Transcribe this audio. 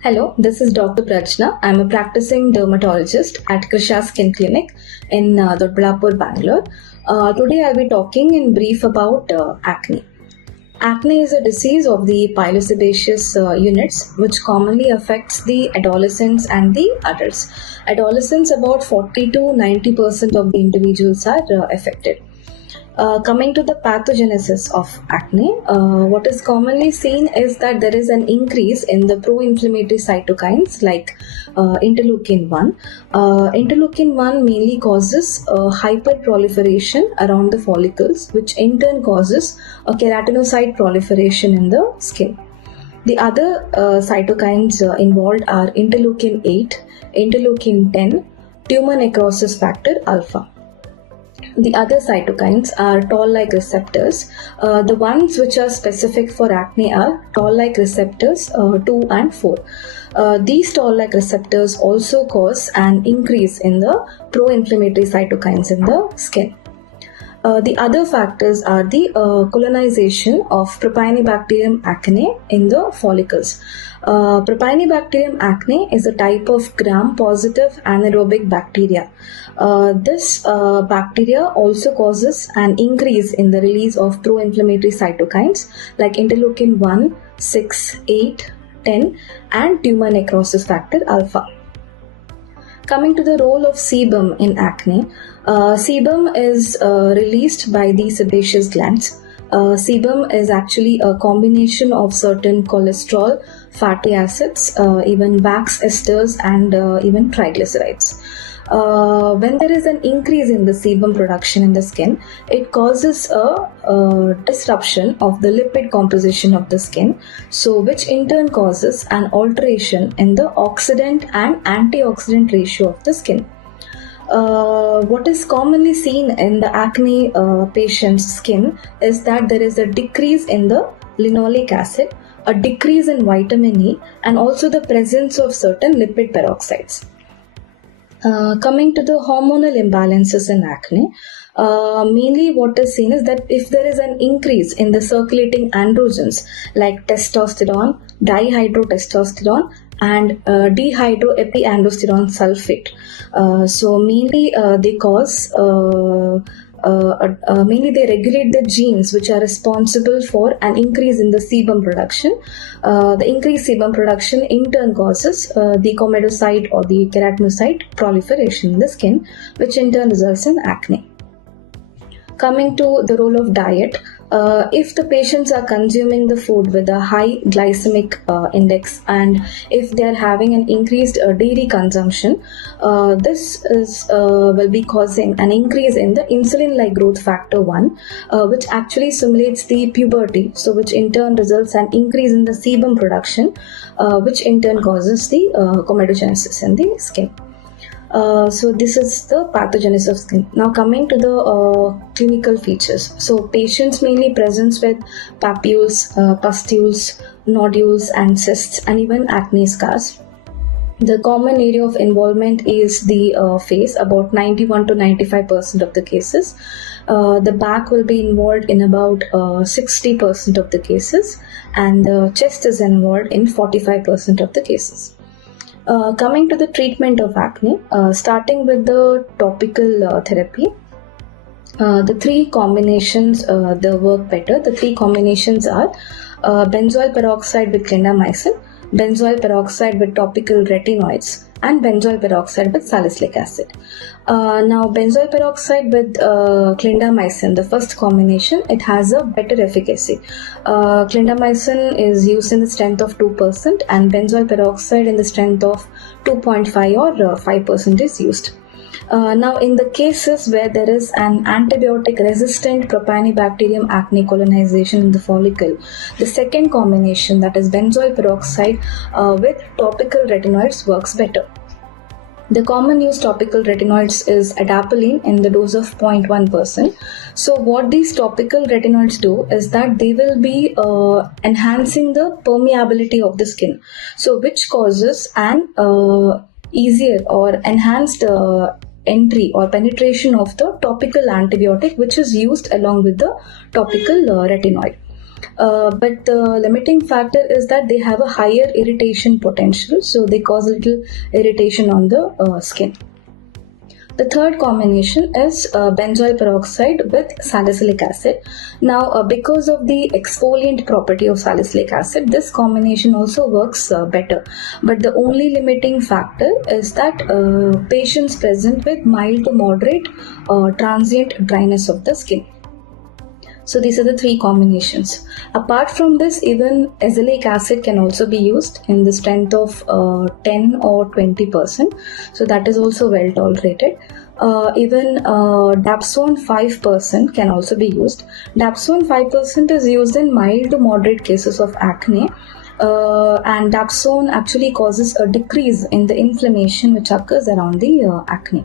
Hello, this is Dr. Prajna. I'm a practicing dermatologist at Krisha Skin Clinic in Doddaballapur, Bangalore. Today I'll be talking in brief about acne. Acne is a disease of the pilosebaceous units which commonly affects the adolescents and the adults. Adolescents, about 40 to 90% of the individuals are affected. Coming to the pathogenesis of acne, what is commonly seen is that there is an increase in the pro-inflammatory cytokines like interleukin 1. Interleukin 1 mainly causes hyperproliferation around the follicles, which in turn causes a keratinocyte proliferation in the skin. The other cytokines involved are interleukin 8, interleukin 10, tumor necrosis factor alpha. The other cytokines are toll-like receptors. The ones which are specific for acne are toll-like receptors 2 and 4. These toll-like receptors also cause an increase in the pro-inflammatory cytokines in the skin. The other factors are the colonization of Propionibacterium acne in the follicles. Propionibacterium acne is a type of gram-positive anaerobic bacteria. This bacteria also causes an increase in the release of pro-inflammatory cytokines like interleukin 1, 6, 8, 10 and tumor necrosis factor alpha. Coming to the role of sebum in acne, sebum is released by the sebaceous glands. Sebum is actually a combination of certain cholesterol, fatty acids, even wax esters and even triglycerides. When there is an increase in the sebum production in the skin, it causes a disruption of the lipid composition of the skin, so which in turn causes an alteration in the oxidant and antioxidant ratio of the skin. What is commonly seen in the acne patient's skin is that there is a decrease in the linoleic acid, a decrease in vitamin E, and also the presence of certain lipid peroxides. Coming to the hormonal imbalances in acne, mainly what is seen is that if there is an increase in the circulating androgens like testosterone, dihydrotestosterone and dehydroepiandrosterone sulfate, so mainly they cause mainly they regulate the genes which are responsible for an increase in the sebum production. The increased sebum production in turn causes the comedocite or the keratinocyte proliferation in the skin, which in turn results in acne. Coming to the role of diet, if the patients are consuming the food with a high glycemic index and if they are having an increased dairy consumption, this will be causing an increase in the insulin-like growth factor 1, which actually simulates the puberty, so which in turn results an increase in the sebum production, which in turn causes the comedogenesis in the skin. So this is the pathogenesis of skin. Now coming to the clinical features. So patients mainly presents with papules, pustules, nodules and cysts and even acne scars. The common area of involvement is the face, about 91 to 95% of the cases. The back will be involved in about 60% of the cases, and the chest is involved in 45% of the cases. Coming to the treatment of acne, starting with the topical therapy, the three combinations they work better. The three combinations are benzoyl peroxide with clindamycin, benzoyl peroxide with topical retinoids, and benzoyl peroxide with salicylic acid. Now benzoyl peroxide with clindamycin, the first combination, it has a better efficacy. Clindamycin is used in the strength of 2% and benzoyl peroxide in the strength of 2.5 or 5% is used. Now in the cases where there is an antibiotic resistant Propionibacterium acne colonization in the follicle, the second combination, that is benzoyl peroxide with topical retinoids, works better. The common used topical retinoids is adapalene in the dose of 0.1%. So what these topical retinoids do is that they will be enhancing the permeability of the skin, so which causes an easier or enhanced entry or penetration of the topical antibiotic which is used along with the topical retinoid. But the limiting factor is that they have a higher irritation potential, so they cause a little irritation on the skin. The third combination is benzoyl peroxide with salicylic acid. Now, because of the exfoliant property of salicylic acid, this combination also works better. But the only limiting factor is that patients present with mild to moderate transient dryness of the skin. So these are the three combinations. Apart from this, even azelaic acid can also be used in the strength of 10 or 20%. So that is also well tolerated. Even dapsone 5% can also be used. Dapsone 5% is used in mild to moderate cases of acne. And dapsone actually causes a decrease in the inflammation which occurs around the acne.